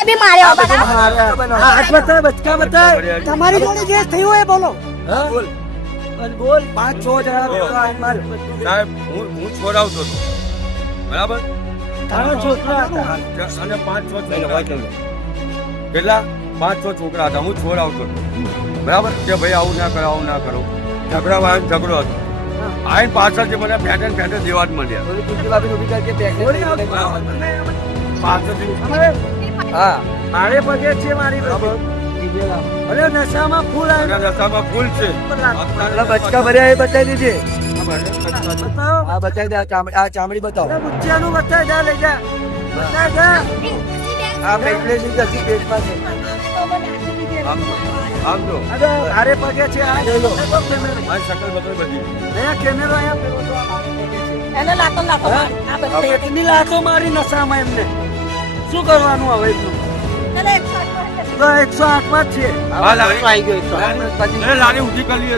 પોતે બી માર્યો બરાબર હાથ બતાય બચકા બતાય તમારી જોડે જે થયું એ બોલો બોલ બોલ 5-6 જણા સાહેબ હું છોડાવતો હતો બરાબર તારા છોકરા હતા. અને 5-6 છોકરા કેટલા 5-6 છોકરા હતા હું છોડાવતો હતો બરાબર કે ભાઈ આવું ના કરો આવું ના કરો ઝઘડો હતો આઈને પાછળથી મને ફેટે દેવા જ મળ્યા પાછળથી હા મારે પગે છે મારી બરાબર અરે નશામાં ફૂલ અને રસ્તામાં ફૂલ છે બચકા ભર્યા એ બતાવી દીજે બતાવો. હા બતાવી દે આ ચામડી બતાવો બુચ્ચિયાનું બતાવી દે લઈ જા બતાવી દે આ પેટલેની ગતિ પેટમાં છે આમ જો અરે હારે પગે છે આ જોઈ લો મારી શકલ બકલ બધી અહીંયા કેમેરો અહીંયા પેલો તો આ મારે પગે છે એને લાતો લાતો મારી. આ બધી પેટની લાતો મારી નશામાં એમને શું કરવાનું હવે એટલું ચલો 108 તો 108 માં જ છે હા લારી આવી ગયો લારી ઊંચી કરી